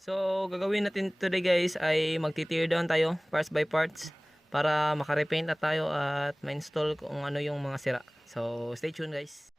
So, gagawin natin today guys ay magti-tear down tayo parts by parts para maka-repaint na tayo at ma-install kung ano yung mga sira. So, stay tuned guys.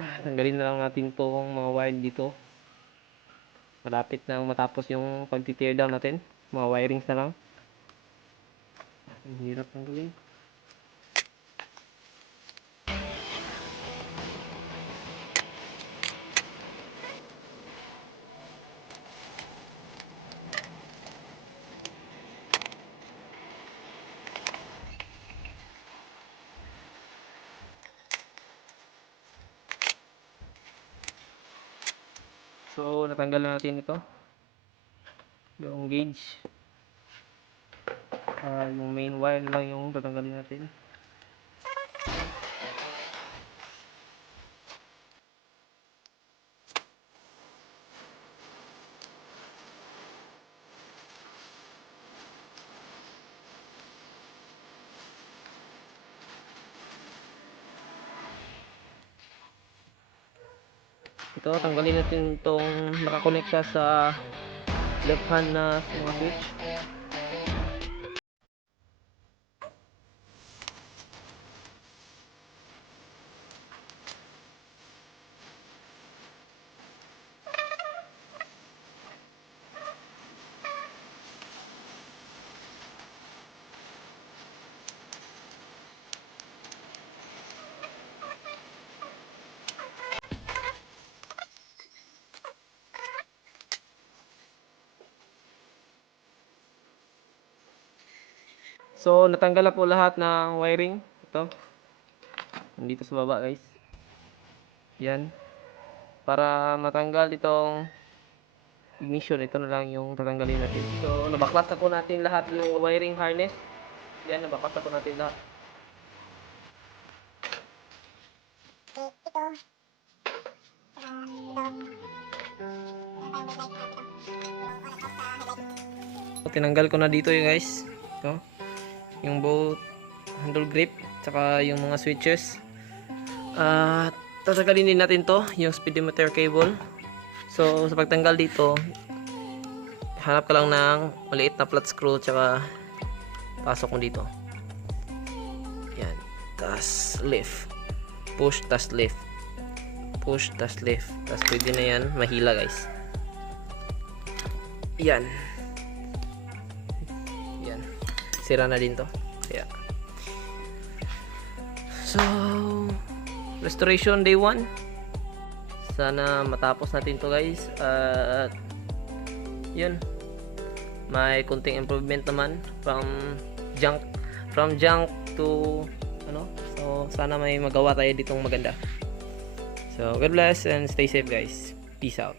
Tanggalin na lang natin tong mga wire dito. Malapit na matapos yung pag-tear down natin. Mga wirings na lang. Ang hirap tanggalin. So, natanggal na natin ito. Yung gauge. Yung main wire lang yung tatanggalin natin. Ito, tanggalin natin itong nakakonekta sa left hand na mga switch. So, natanggal na po lahat ng wiring. Ito. Nandito sa baba, guys. Yan. Para matanggal itong ignition, ito na lang yung tatanggalin natin. So, nabaklas na po natin lahat ng wiring harness. Yan, nabaklas na po natin lahat. So, tinanggal ko na dito yung guys. Ito. Yung both handle grip tsaka yung mga switches. Tatanggalin din natin to, yung speedometer cable. So sa pagtanggal dito, hanap ka lang ng maliit na flat screw tsaka pasok mo dito. Yan, tas lift, push tas lift, push tas lift, tas pwede na yan mahila guys. Yan, sira na din to. Kaya so restoration day 1, sana matapos natin to guys. At yun, may kunting improvement naman from junk to ano. So sana may magawa tayo ditong maganda. So God bless and stay safe guys. Peace out.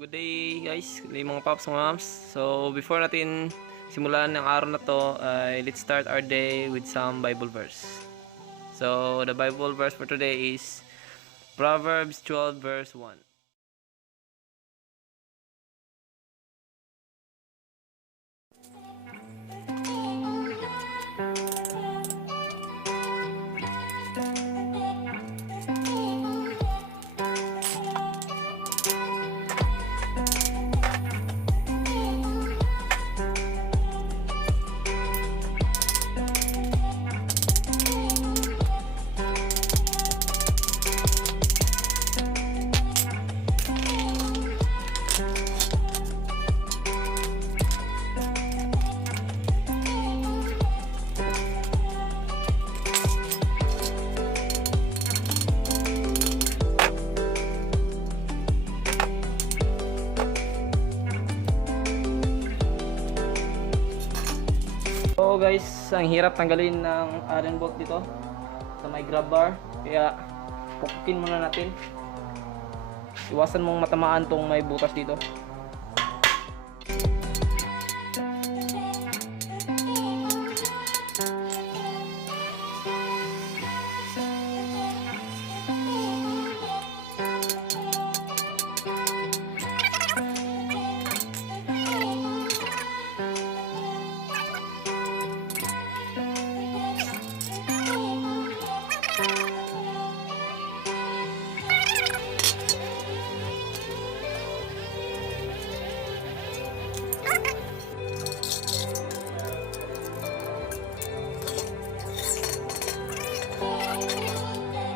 Good day guys, good day mga paps, mga mams. So before natin simulan ng araw na to, let's start our day with some Bible verse. So the Bible verse for today is Proverbs 12 verse 1. So guys, ang hirap tanggalin ng iron bolt dito sa may grab bar, kaya pukukin muna natin. Iwasan mong matamaan tong may butas dito.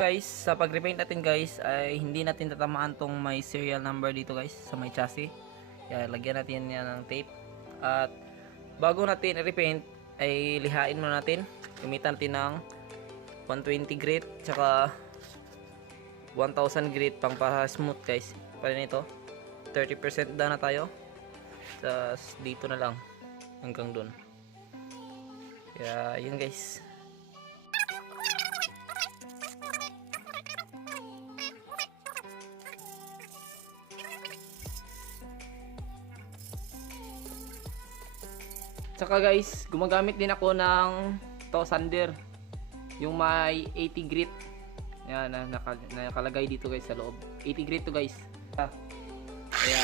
Guys, sa pag-repaint natin guys ay hindi natin tatamaan tong may serial number dito guys sa may chassis. Kaya lagyan natin yan ng tape. At bago natin i-repaint ay lihain muna natin. Gamitan natin ng 120 grit tsaka 1,000 grit pang para smooth guys. Pa rin ito. 30% down na tayo. Tapos dito na lang hanggang dun. Kaya yun guys. Tsaka guys, gumagamit din ako ng sander. Yung may 80 grit. Yan, nakalagay dito guys sa loob. 80 grit to guys. Kaya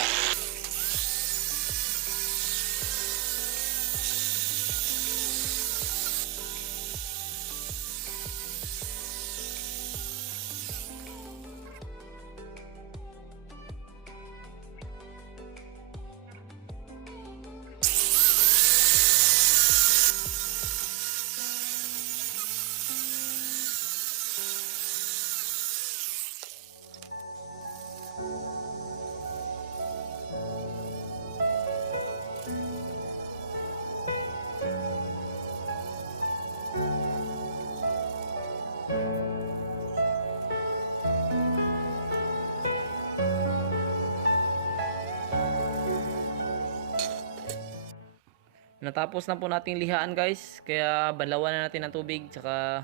natapos na po nating lihaan guys. Kaya balawan na natin ang tubig. Tsaka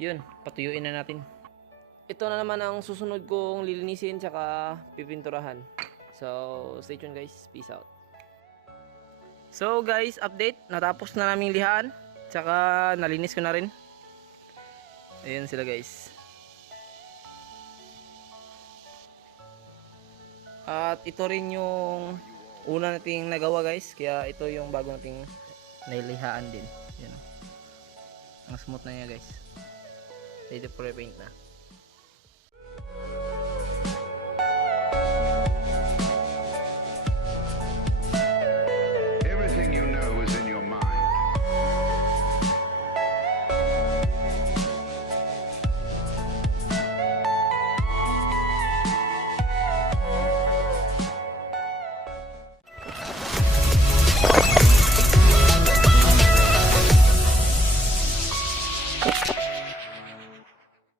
yun, patuyuin na natin. Ito na naman ang susunod kong lilinisin. Tsaka pipinturahan. So stay tuned guys. Peace out. So guys, update. Natapos na namin lihaan. Tsaka nalinis ko na rin. Ayan sila guys. At ito rin yung una nating nagawa guys, kaya ito yung bago nating nailihaan din. Yan o. Ang smooth na niya guys. Ready for repaint na.